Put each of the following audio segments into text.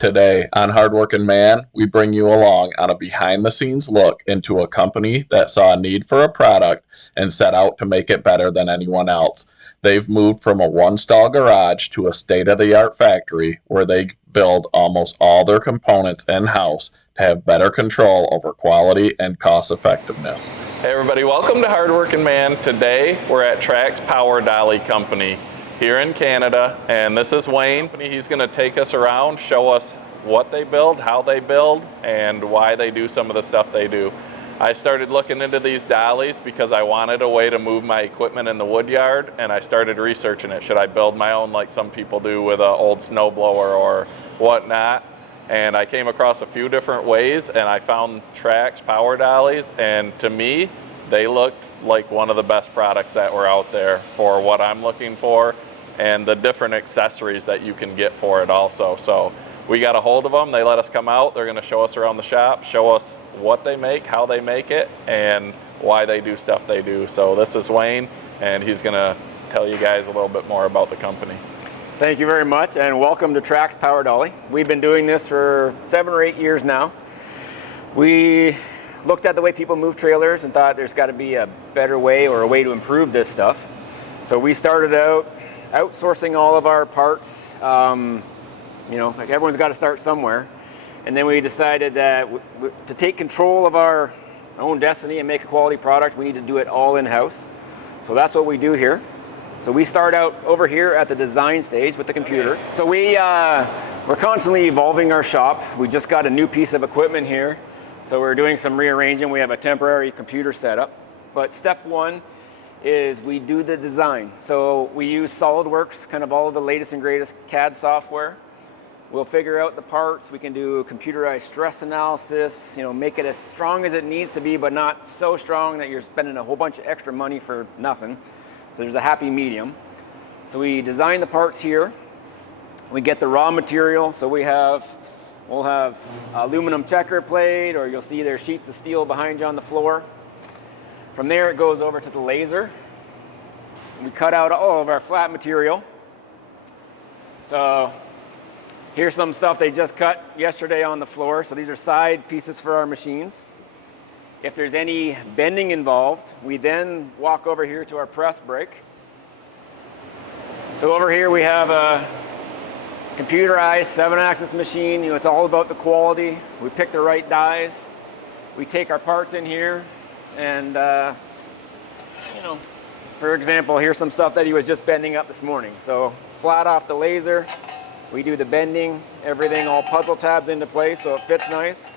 Today on Hardworking Man, we bring you along on a behind-the-scenes look into a company that saw a need for a product and set out to make it better than anyone else. They've moved from a one-stall garage to a state-of-the-art factory where they build almost all their components in-house to have better control over quality and cost effectiveness. Hey everybody, welcome to Hardworking Man. Today we're at Trax Power Dolly Company here in Canada, and this is Wayne. He's going to take us around, show us what they build, how they build, and why they do some of the stuff they do. I started looking into these dollies because I wanted a way to move my equipment in the wood yard, and I started researching it. Should I build my own like some people do with an old snowblower or whatnot? And I came across a few different ways, and I found Trax Power Dollies, and to me, they looked like one of the best products that were out there for what I'm looking for and the different accessories that you can get for it also. So we got a hold of them, they let us come out, they're gonna show us around the shop, show us what they make, how they make it, and why they do stuff they do. So this is Wayne, and he's gonna tell you guys a little bit more about the company. Thank you very much, and welcome to Trax Power Dolly. We've been doing this for 7 or 8 years now. We looked at the way people move trailers and thought there's got to be a better way or a way to improve this stuff. So we started out outsourcing all of our parts. Like everyone's got to start somewhere. And then we decided that to take control of our own destiny and make a quality product, we need to do it all in-house. So that's what we do here. So we start out over here at the design stage with the computer. So we're constantly evolving our shop. We just got a new piece of equipment here. So we're doing some rearranging. We have a temporary computer setup. But step one is we do the design. So we use SolidWorks, kind of all of the latest and greatest CAD software. We'll figure out the parts. We can do computerized stress analysis, make it as strong as it needs to be, but not so strong that you're spending a whole bunch of extra money for nothing. So there's a happy medium. So we design the parts here. We get the raw material. So we'll have aluminum checker plate, or you'll see there's sheets of steel behind you on the floor. From there it goes over to the laser. We cut out all of our flat material. So here's some stuff they just cut yesterday on the floor. So these are side pieces for our machines. If there's any bending involved, we then walk over here to our press brake. So over here we have a computerized 7-axis machine. It's all about the quality. We pick the right dies. We take our parts in here, and for example, here's some stuff that he was just bending up this morning. So flat off the laser, we do the bending, everything all puzzle tabs into place so it fits nice.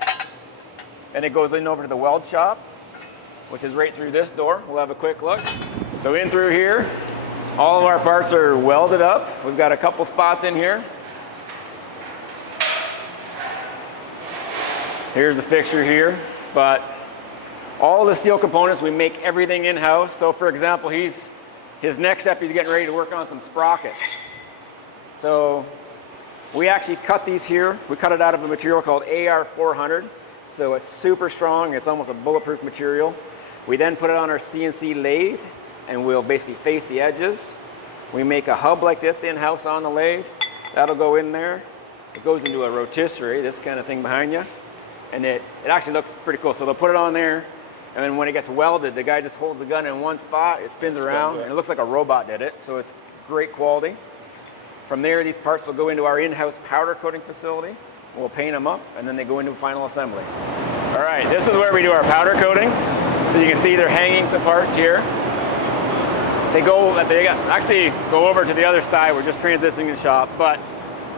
And it goes in over to the weld shop, which is right through this door. We'll have a quick look. So in through here, all of our parts are welded up. We've got a couple spots in here. Here's the fixture here, but all the steel components, we make everything in-house. So for example, his next step, he's getting ready to work on some sprockets. So we actually cut these here. We cut it out of a material called AR400. So it's super strong. It's almost a bulletproof material. We then put it on our CNC lathe, and we'll basically face the edges. We make a hub like this in-house on the lathe. That'll go in there. It goes into a rotisserie, this kind of thing behind you. And it actually looks pretty cool. So they'll put it on there, and then when it gets welded, the guy just holds the gun in one spot, it spins around, and it looks like a robot did it. So it's great quality. From there, these parts will go into our in-house powder coating facility. We'll paint them up, and then they go into final assembly. All right, this is where we do our powder coating. So you can see they're hanging some parts here. They actually go over to the other side. We're just transitioning the shop, but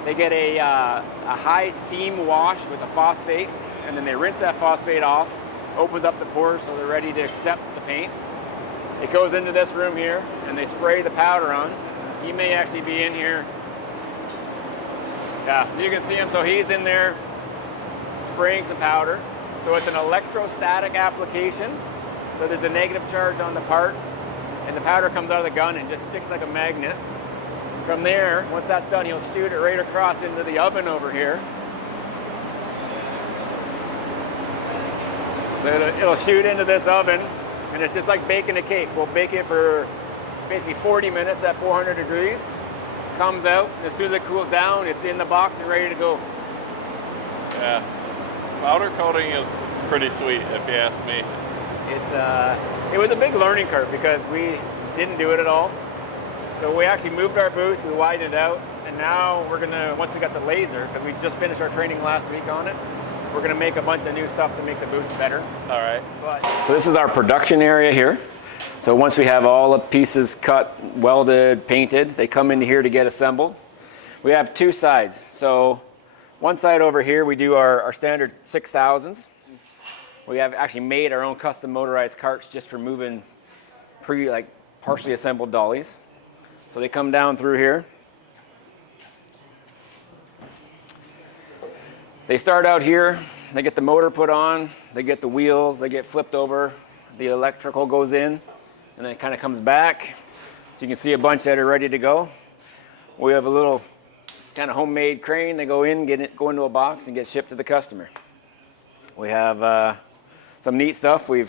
they get a high steam wash with a phosphate, and then they rinse that phosphate off, opens up the pores so they're ready to accept the paint. It goes into this room here, and they spray the powder on. He may actually be in here. Yeah, you can see him. So he's in there spraying some powder. So it's an electrostatic application. So there's a negative charge on the parts, and the powder comes out of the gun and just sticks like a magnet. From there, once that's done, he'll shoot it right across into the oven over here. So it'll shoot into this oven, and it's just like baking a cake. We'll bake it for basically 40 minutes at 400 degrees. Comes out, as soon as it cools down, it's in the box and ready to go. Yeah. Powder coating is pretty sweet, if you ask me. It was a big learning curve because we didn't do it at all. So we actually moved our booth, we widened it out, and now we're gonna, once we got the laser, because we just finished our training last week on it, we're gonna make a bunch of new stuff to make the booth better. All right. So this is our production area here. So once we have all the pieces cut, welded, painted, they come into here to get assembled. We have two sides. So one side over here, we do our standard 6000s. We have actually made our own custom motorized carts just for moving partially assembled dollies. So they come down through here. They start out here, they get the motor put on, they get the wheels, they get flipped over, the electrical goes in, and then it kind of comes back. So you can see a bunch that are ready to go. We have a little kind of homemade crane. They go in, go into a box and get shipped to the customer. We have some neat stuff. We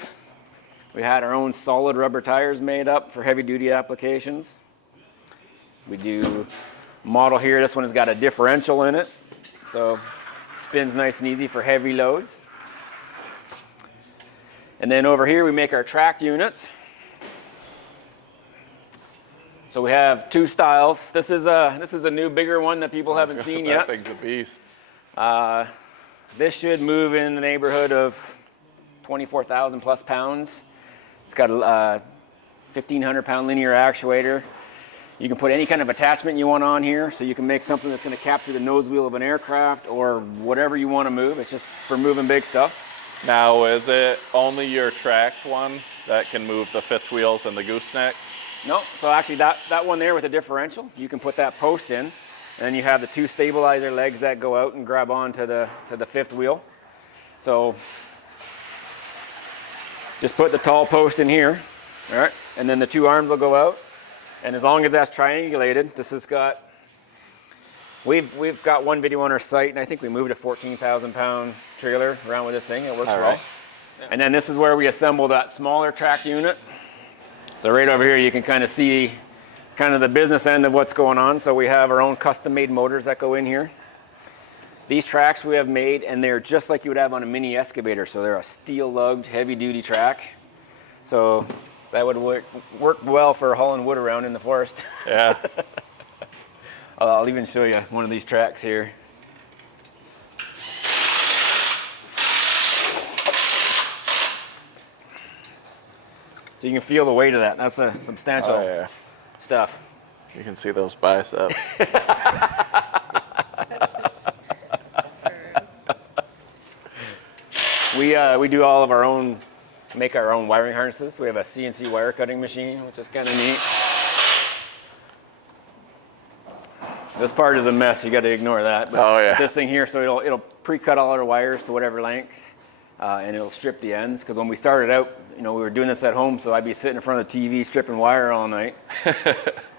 had our own solid rubber tires made up for heavy duty applications. We do model here. This one has got a differential in it, so spins nice and easy for heavy loads. And then over here we make our tracked units. So we have two styles. This is a new bigger one that people haven't seen yet. That thing's a beast. This should move in the neighborhood of 24,000 plus pounds. It's got a 1,500 pound linear actuator. You can put any kind of attachment you want on here, so you can make something that's going to capture the nose wheel of an aircraft or whatever you want to move. It's just for moving big stuff. Now, is it only your tracked one that can move the fifth wheels and the goosenecks? No, so actually that one there with the differential, you can put that post in, and then you have the two stabilizer legs that go out and grab on to the fifth wheel. So just put the tall post in here, all right, and then the two arms will go out. And as long as that's triangulated, this has got, we've got one video on our site, and I think we moved a 14,000 pound trailer around with this thing. It works well. And then this is where we assemble that smaller tracked unit. So right over here, you can kind of see kind of the business end of what's going on. So we have our own custom made motors that go in here. These tracks we have made, and they're just like you would have on a mini excavator. So they're a steel lugged heavy duty track. So that would work well for hauling wood around in the forest. Yeah. I'll even show you one of these tracks here. So you can feel the weight of that. That's a substantial stuff. You can see those biceps. We do all of our own, make our own wiring harnesses. We have a CNC wire cutting machine, which is kind of neat. This part is a mess. You got to ignore that. But this thing here, so it'll pre-cut all our wires to whatever length, and it'll strip the ends. Because when we started out, we were doing this at home, so I'd be sitting in front of the TV stripping wire all night.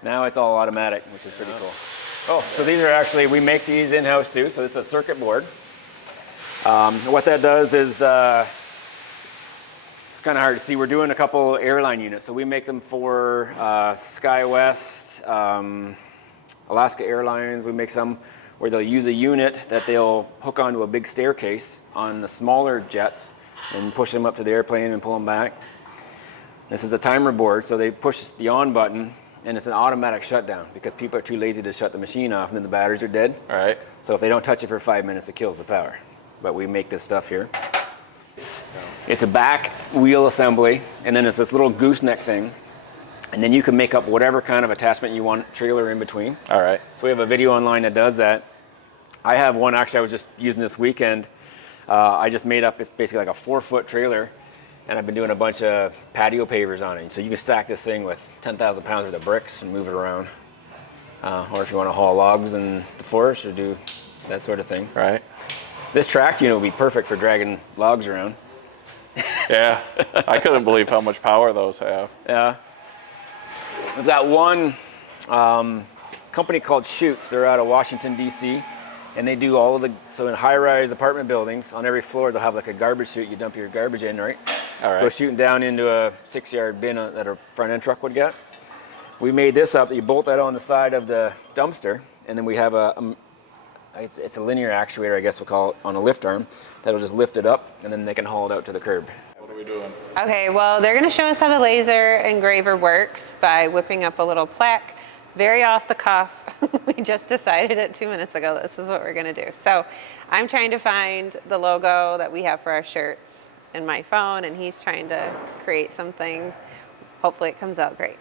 Now it's all automatic, which is pretty cool. Oh, so these are actually, we make these in-house too. So it's a circuit board. What that does is, it's kind of hard to see. We're doing a couple airline units. So we make them for SkyWest, Alaska Airlines. We make some where they'll use a unit that they'll hook onto a big staircase on the smaller jets and push them up to the airplane and pull them back. This is a timer board, so they push the on button, and it's an automatic shutdown because people are too lazy to shut the machine off, and then the batteries are dead. All right. So if they don't touch it for 5 minutes, it kills the power. But we make this stuff here. It's a back wheel assembly, and then it's this little gooseneck thing. And then you can make up whatever kind of attachment you want, trailer in between. All right. So we have a video online that does that. I have one, actually, I was just using this weekend. I just made up, it's basically like a 4-foot trailer, and I've been doing a bunch of patio pavers on it. So you can stack this thing with 10,000 pounds worth of bricks and move it around. Or if you want to haul logs in the forest or do that sort of thing. Right. This track unit would be perfect for dragging logs around. Yeah, I couldn't believe how much power those have. Yeah. We've got one company called Shoots. They're out of Washington, D.C., and they do all of the, so in high-rise apartment buildings, on every floor they'll have like a garbage chute you dump your garbage in, right? All right. Go shooting down into a 6-yard bin that a front-end truck would get. We made this up that you bolt that on the side of the dumpster, and then we have a it's a linear actuator, I guess we'll call it, on a lift arm that'll just lift it up, and then they can haul it out to the curb. What are we doing? Okay, well, they're going to show us how the laser engraver works by whipping up a little plaque, very off the cuff. We just decided it 2 minutes ago, this is what we're going to do. So I'm trying to find the logo that we have for our shirts in my phone, and he's trying to create something. Hopefully it comes out great.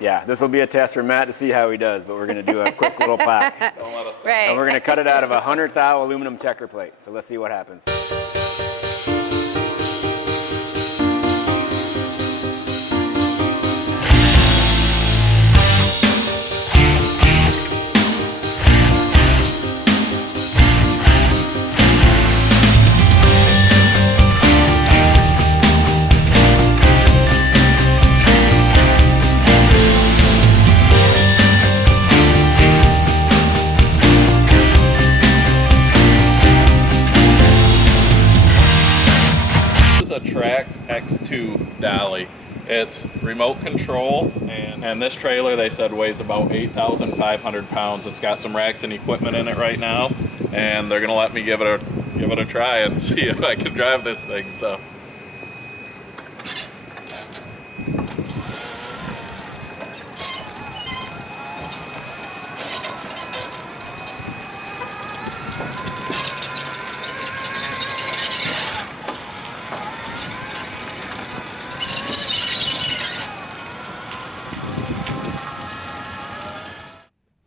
Yeah, this will be a test for Matt to see how he does, but we're going to do a quick little plaque. Don't let us know. Right. And we're going to cut it out of a 100 thou aluminum checker plate. So let's see what happens. A Trax X2 dolly. It's remote control, and this trailer they said weighs about 8,500 pounds. It's got some racks and equipment in it right now, and they're gonna let me give it a try and see if I can drive this thing. So.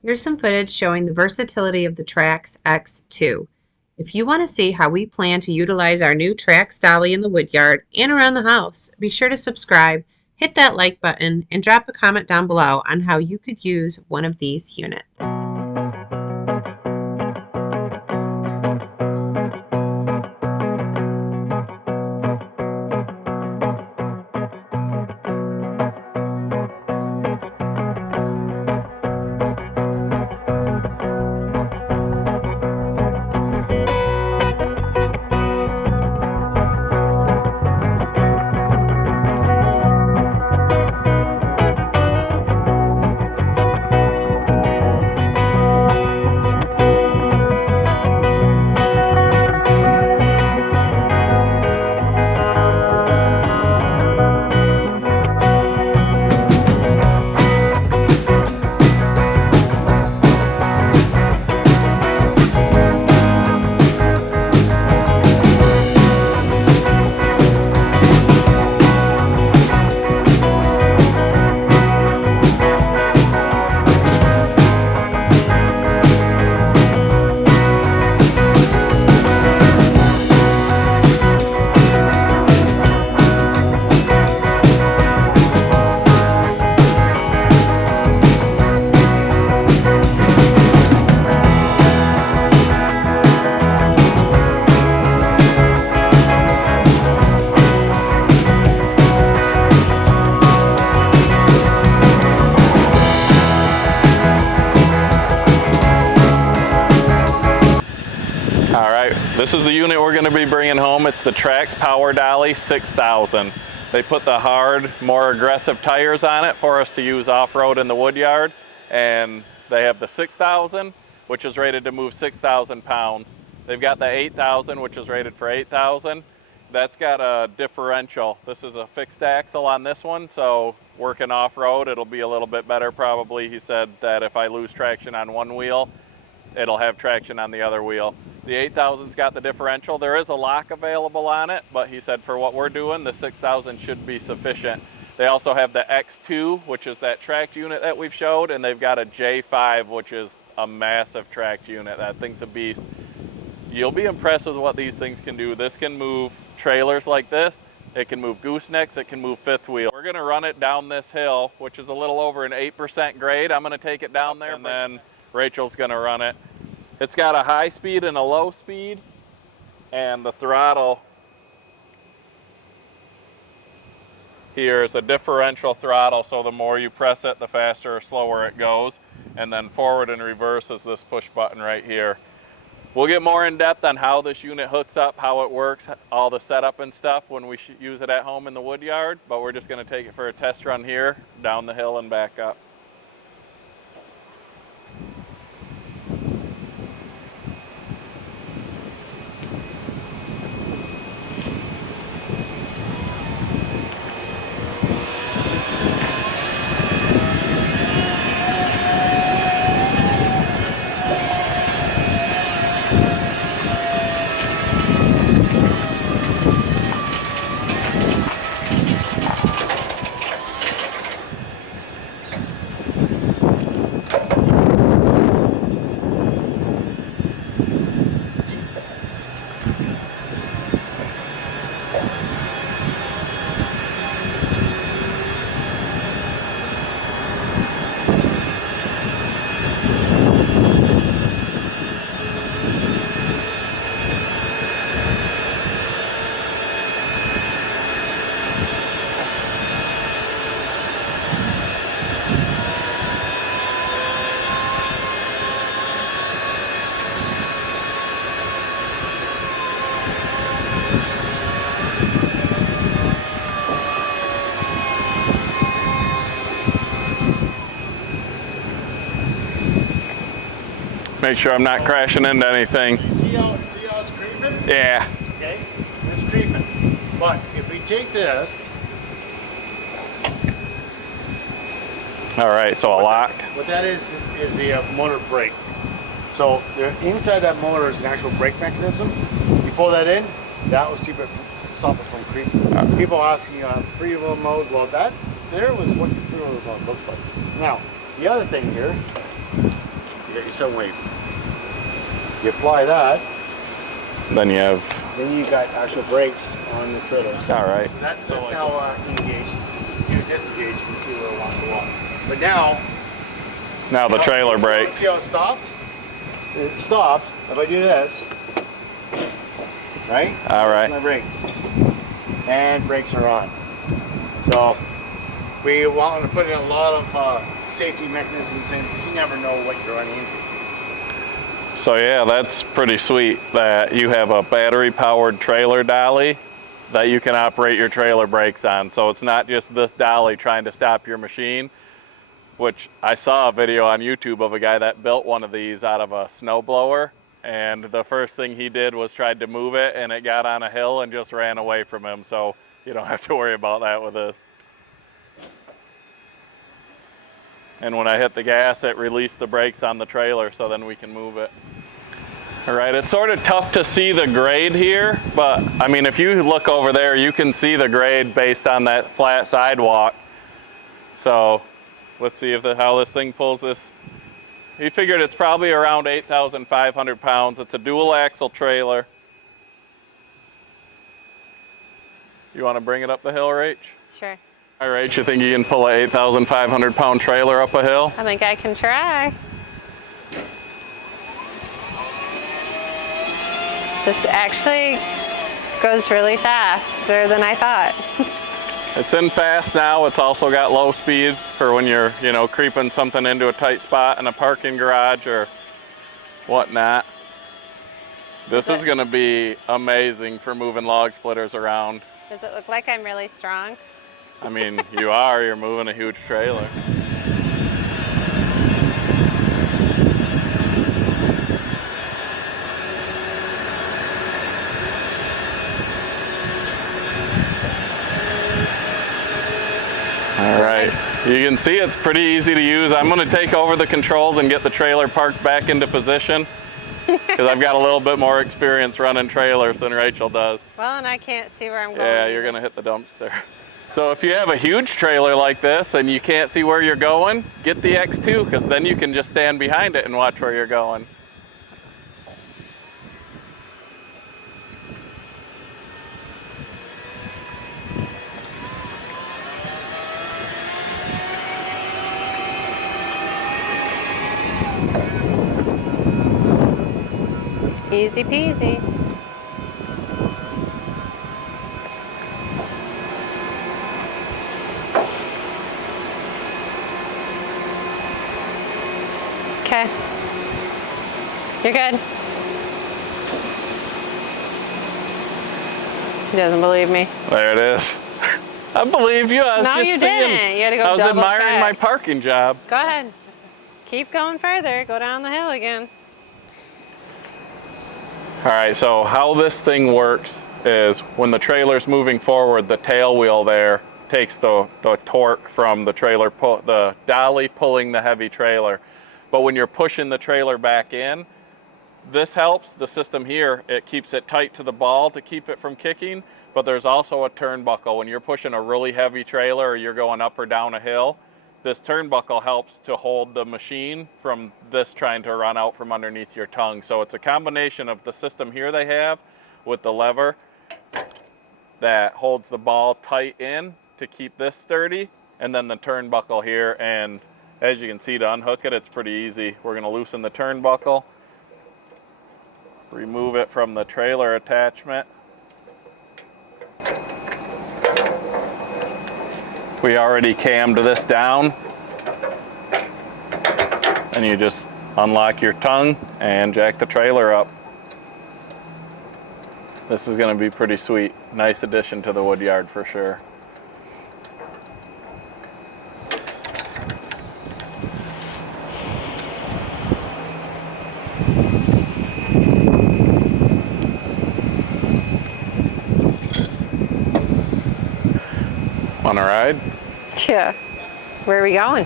Here's some footage showing the versatility of the Trax X2. If you want to see how we plan to utilize our new Trax dolly in the woodyard and around the house, be sure to subscribe, hit that like button, and drop a comment down below on how you could use one of these units. This is the unit we're going to be bringing home. It's the Trax Power Dolly 6000. They put the hard, more aggressive tires on it for us to use off-road in the woodyard. And they have the 6000, which is rated to move 6,000 pounds. They've got the 8000, which is rated for 8,000. That's got a differential. This is a fixed axle on this one, so working off-road, it'll be a little bit better probably. He said that if I lose traction on one wheel, it'll have traction on the other wheel. The 8000's got the differential. There is a lock available on it, but he said for what we're doing, the 6000 should be sufficient. They also have the X2, which is that tracked unit that we've showed, and they've got a J5, which is a massive tracked unit. That thing's a beast. You'll be impressed with what these things can do. This can move trailers like this. It can move goosenecks. It can move fifth wheel. We're gonna run it down this hill, which is a little over an 8% grade. I'm gonna take it down there, and then Rachel's gonna run it. It's got a high speed and a low speed, and the throttle here is a differential throttle, so the more you press it, the faster or slower it goes. And then forward and reverse is this push button right here. We'll get more in depth on how this unit hooks up, how it works, all the setup and stuff when we use it at home in the wood yard, but we're just gonna take it for a test run here, down the hill and back up. make sure I'm not crashing into anything. See how it's creeping? Yeah. Okay, it's creeping. But if we take this, All right, so a lock. what that is the motor brake. So inside that motor is an actual brake mechanism. You pull that in, that will stop it from creeping. People asking on free wheel mode, well that there was what the free wheel mode looks like. Now, the other thing here, you got your sun wave. You apply that, Then you have, then you got actual brakes on the trailer. So all right. that's now engaged. You disengage, you can see where it wants to walk. But now Now the trailer brakes. See how it stops? It stops. If I do this, right? All right. My brakes. And brakes are on. So we want to put in a lot of safety mechanisms in because you never know what you're running into. So yeah, that's pretty sweet that you have a battery powered trailer dolly that you can operate your trailer brakes on. So it's not just this dolly trying to stop your machine, which I saw a video on YouTube of a guy that built one of these out of a snowblower. And the first thing he did was tried to move it and it got on a hill and just ran away from him. So you don't have to worry about that with this. And when I hit the gas, it released the brakes on the trailer, so then we can move it. All right, it's sort of tough to see the grade here, but I mean, if you look over there, you can see the grade based on that flat sidewalk. So let's see if how this thing pulls this. He figured it's probably around 8,500 pounds. It's a dual axle trailer. You want to bring it up the hill, Rach? Sure. All right, you think you can pull an 8,500 pound trailer up a hill? I think I can try. This actually goes really faster than I thought. It's in fast now. It's also got low speed for when you're, creeping something into a tight spot in a parking garage or whatnot. This is gonna be amazing for moving log splitters around. Does it look like I'm really strong? I mean, you're moving a huge trailer. All right, you can see it's pretty easy to use. I'm gonna take over the controls and get the trailer parked back into position because I've got a little bit more experience running trailers than Rachel does. Well, and I can't see where I'm going. Yeah, you're gonna hit the dumpster. So if you have a huge trailer like this and you can't see where you're going, get the X2 because then you can just stand behind it and watch where you're going. Easy peasy. Okay. You're good. He doesn't believe me. There it is. I believed you. I was No, just you seeing. didn't. You had to go I was double admiring check. my parking job. Go ahead. Keep going further. Go down the hill again. All right, so how this thing works is when the trailer's moving forward, the tail wheel there takes the torque from the trailer, the dolly pulling the heavy trailer. But when you're pushing the trailer back in, this helps. The system here, it keeps it tight to the ball to keep it from kicking, but there's also a turnbuckle. When you're pushing a really heavy trailer or you're going up or down a hill, this turnbuckle helps to hold the machine from this trying to run out from underneath your tongue. So it's a combination of the system here they have with the lever that holds the ball tight in to keep this sturdy, and then the turnbuckle here. And as you can see, to unhook it, it's pretty easy. We're gonna loosen the turnbuckle, remove it from the trailer attachment. We already cammed this down, and you just unlock your tongue and jack the trailer up. This is gonna be pretty sweet. Nice addition to the wood yard for sure. Want to ride? Yeah. Where are we going?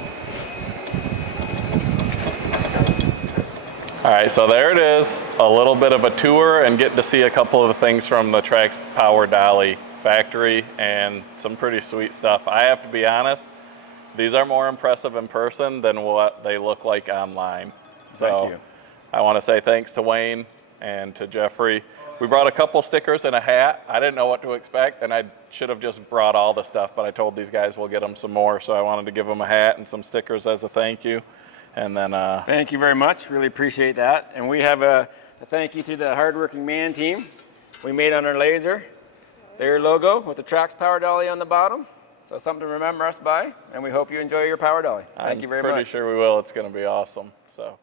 All right, so there it is, a little bit of a tour and get to see a couple of the things from the Trax Power Dolly factory and some pretty sweet stuff. I have to be honest, these are more impressive in person than what they look like online. So Thank you. I want to say thanks to Wayne and to Jeffrey. We brought a couple stickers and a hat. I didn't know what to expect, and I should have just brought all the stuff, but I told these guys we'll get them some more, so I wanted to give them a hat and some stickers as a thank you. And then Thank you very much. Really appreciate that. And we have a thank you to the hardworking man team. We made on our laser their logo with the Trax Power Dolly on the bottom. So something to remember us by. And we hope you enjoy your Power Dolly. Thank you very much. I'm pretty sure we will. It's going to be awesome. So.